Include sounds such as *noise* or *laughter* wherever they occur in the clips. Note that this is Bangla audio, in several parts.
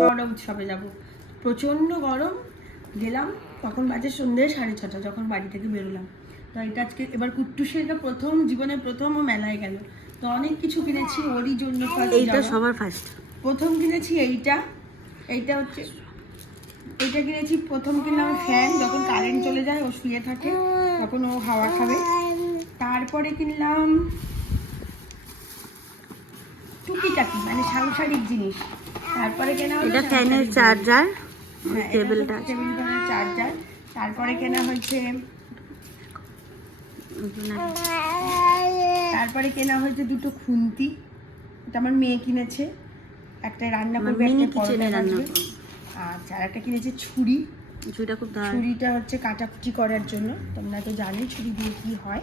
হাওড়া উৎসবে যাব। প্রচণ্ড গরম গেলাম তখন বাজে সন্ধ্যে সাড়ে ছটা যখন বাড়ি থেকে বেরোলাম। তো এটা আজকে এবার কুট্টুসের এটা প্রথম জীবনে প্রথম ও মেলায় গেল। তো অনেক কিছু কিনেছি ওরই জন্য এইটা সবার ফার্স্ট প্রথম কিনেছি এইটা এইটা হচ্ছে এইটা কিনেছি প্রথম কিনলাম ফ্যান যখন কারেন্ট চলে যায় ও শুয়ে থাকে তখন ও হাওয়া খাবে। তারপরে কিনলাম টুকিটাকি মানে সাংসারিক জিনিস। তারপরে কেনা এটা ফ্যানের চার্জার হ্যাঁ, টেবিলটা টেবিল চার্জার। তারপরে কেনা হয়েছে তারপরে কেনা হয়েছে দুটো খুন্তি। এটা আমার মেয়ে কিনেছে। একটা রান্না করবে একটা পরোটা রান্না। আচ্ছা আর একটা কিনেছে ছুরি। ছুরিটা খুব ছুরিটা হচ্ছে কাটাকুটি করার জন্য। তোমরা তো জানি ছুরি দিয়ে কি হয়।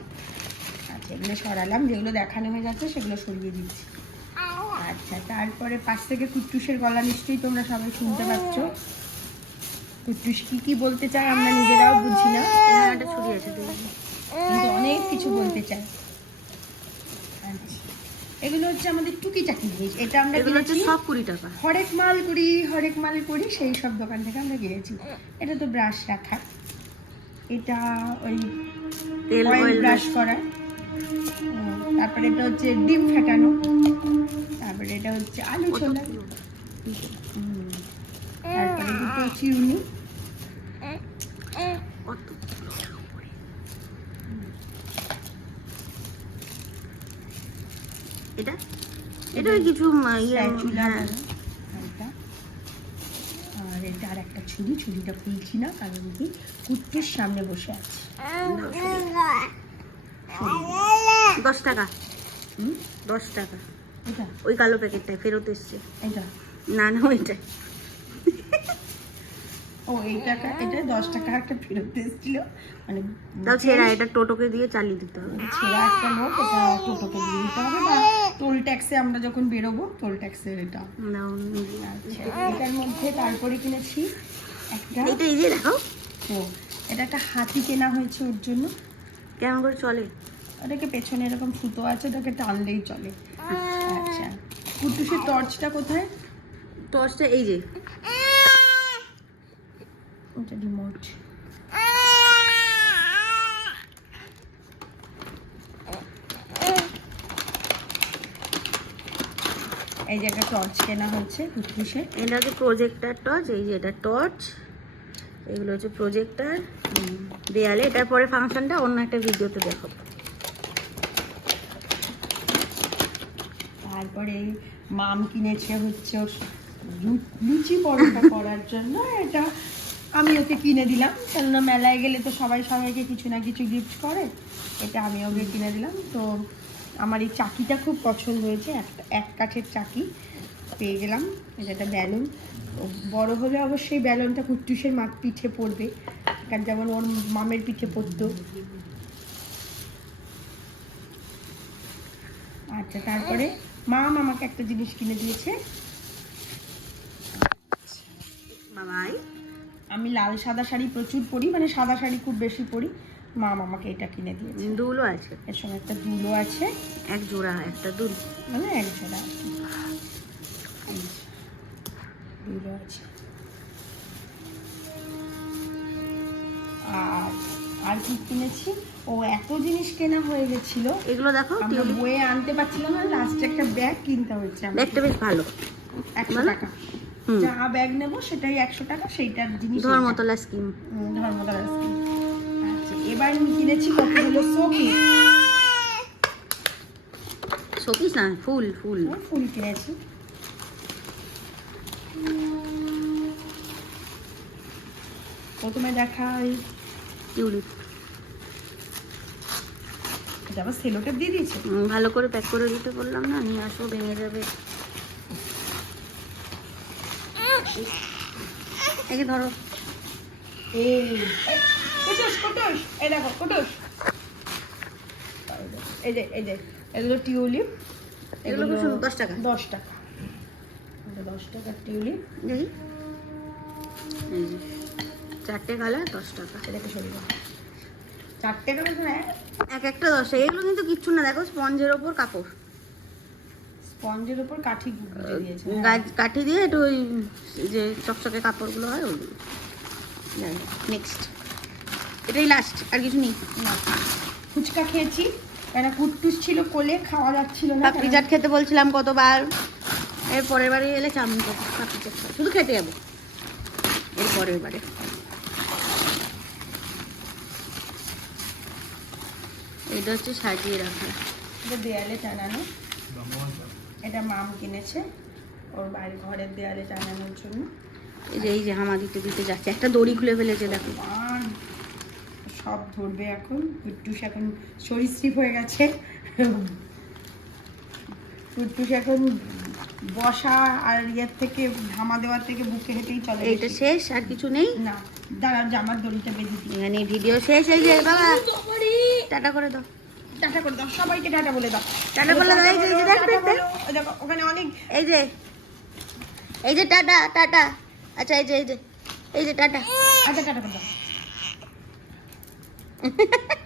আচ্ছা এগুলো সরালাম। যেগুলো দেখানো হয়ে যাচ্ছে সেগুলো সরিয়ে দিচ্ছি। আচ্ছা তারপরে পাশ থেকে কুট্টুসের গলা নিশ্চয়ই তোমরা সবাই শুনতে পাচ্ছ। কুট্টুস কি কি বলতে চায় আমরা নিজেরাও বুঝি না। আছে কিন্তু অনেক কিছু বলতে চায়। আচ্ছা এগুলো হচ্ছে আমাদের টুকিটাকি জিনিস। এটা আমরা কিনেছি। সব কুড়ি টাকা। হরেক মাল করি হরেক মাল করি সেই সব দোকান থেকে আমরা কিনেছি। এটা তো ব্রাশ রাখা। এটা ওই তেল ব্রাশ করা। তারপরে এটা হচ্ছে ডিম ফেটানো। তারপরে এটা হচ্ছে আলু ছোলা। তারপরে দুটো চিউনি। এটা? এটা কিছু ইয়ে হ্যাঁ। আর এটা আর একটা ছুরি ছুরিটা খুলছি না কারণ কি কুট্টুর সামনে বসে আছে। দশ টাকা? দশ টাকা। এটা। ওই কালো প্যাকেটটাই ফেরত এসছে। এটা না না ওইটাই ও এই টাকা এটা দশ টাকা একটা ফেরত এসেছিল। মানে তাও ছেঁড়া এটা টোটোকে দিয়ে চালিয়ে দিতে হবে। ছেঁড়া একটা নোট এটা টোটোকে দিয়ে দিতে হবে বা টোল ট্যাক্সে আমরা যখন বেরোবো টোল ট্যাক্সের এটা। না, আচ্ছা এটার মধ্যে তারপরে কিনেছি একটা এইটা এই যে দেখো। ও এটা একটা হাতি কেনা হয়েছে ওর জন্য। কেমন করে চলে? ওটাকে পেছনে এরকম সুতো আছে ওটাকে টানলেই চলে। আচ্ছা। কুটুসের টর্চটা কোথায়? টর্চটা এই যে। ওটা রিমোট। এই যে একটা টর্চ কেনা হয়েছে কুটুসের। এটা হচ্ছে প্রজেক্টার টর্চ এই যে এটা টর্চ এগুলো হচ্ছে প্রজেক্টার দেয়ালে এটার পরে ফাংশনটা অন্য একটা ভিডিওতে দেখো তারপরে মাম কিনেছে হচ্ছে লুচি পরোটা *laughs* করার জন্য এটা আমি ওকে কিনে দিলাম। কেননা মেলায় গেলে তো সবাই সবাইকে কিছু না কিছু গিফট করে এটা আমি ওকে কিনে দিলাম। তো আমার এই চাকিটা খুব পছন্দ হয়েছে একটা এক কাঠের চাকি পেয়ে গেলাম। এটা একটা ব্যালুন। বড় হলে অবশ্যই ব্যালুনটা কুট্টুসের মা পিঠে পড়বে কারণ যেমন ওর মামের পিঠে পড়তো আচ্ছা তারপরে? মাম আমাকে একটা জিনিস কিনে দিয়েছে। আমি লাল সাদা শাড়ি প্রচুর পরি মানে সাদা শাড়ি খুব বেশি পরি। মাম আমাকে এটা কিনে দিয়েছে। দুলো আছে? এর সঙ্গে একটা দুলো আছে। এক জোড়া একটা দুল? মানে এক জোড়া আর কি। এই যে, দুলো আছে। আর আর কি কিনেছি? ও এত জিনিস কেনা হয়ে গেছিল। এগুলো দেখো আমরা বয়ে আনতে পারছিলাম না লাস্টে একটা ব্যাগ কিনতে হয়েছে। ব্যাগটা বেশ ভালো। একশো টাকা। হুম। যা ব্যাগ নেব সেটাই একশো টাকা সেইটার জিনিস ধর্মতলা স্কিম ধর্মতলা স্কিম আচ্ছা এবার কিনেছি কতগুলো শোপিস। শোপিস না ফুল ফুল। ফুল কিনেছি। প্রথমে দেখাই। টিউলিপ। এটা আবার সেলোটেপ দিয়ে দিয়েছে। ভালো করে প্যাক করে দিতে বললাম না নিয়ে আসো ভেঙে যাবে। একে ধরো। এই কুটুস কুটুস এই দেখো কুটুস। এই যে এই যে এগুলো টিউলিপ এগুলো দশ টাকা। দশ টাকা। দশ টাকার টিউলিপ। দেখি। চারটে কালার দশ টাকা। এটাকে সরিয়ে চারটে হ্যাঁ এক একটা দশ এগুলো কিন্তু কিচ্ছু না দেখো স্পঞ্জের ওপর কাপড়। স্পঞ্জের উপর কাঠি দিয়েছে কাঠি দিয়ে একটু ওই যে চকচকে কাপড়গুলো হয় ওগুলো। নেক্সট এটাই লাস্ট আর কিছু নেই। না। ফুচকা খেয়েছি কেন কুটটুস ছিল কোলে খাওয়া যাচ্ছিল না পাপড়ি চাট খেতে বলছিলাম কতবার। এর পরের বারে এলে চাউমিন খাব পাপড়ি চাট শুধু খেতে যাব। এর পরের বারে। এটা হচ্ছে সাজিয়ে রাখা। এটা দেয়ালে টানানো। এটা মাম কিনেছে ওর বাড়ির ঘরের দেয়ালে টানানোর জন্য। এই যে এই যে হামা দিতে দিতে যাচ্ছে। একটা দড়ি খুলে ফেলেছে দেখো। সব ধরবে এখন। কুটটুস এখন সরীসৃপ হয়ে গেছে। কুটটুস এখন বসা আর ইয়ের থেকে ধামা দেওয়ার থেকে বুকে হেঁটেই চলে এটা শেষ? আর কিছু নেই? না দাঁড়া জামার দড়িটা বেঁধে দিই। এখানে ভিডিও শেষ হয়ে যে বাবা। টাটা করে দাও। টাটা করে দাও সবাইকে টাটা বলে দাও। টাটা বলে দাও, এই যে, দেখ, দেখ। দেখো, ওখানে অনেক এই যে এই যে টাটা টাটা। আচ্ছা এই যে এই যে এই যে টাটা। আচ্ছা টাটা করে দাও। *laughs*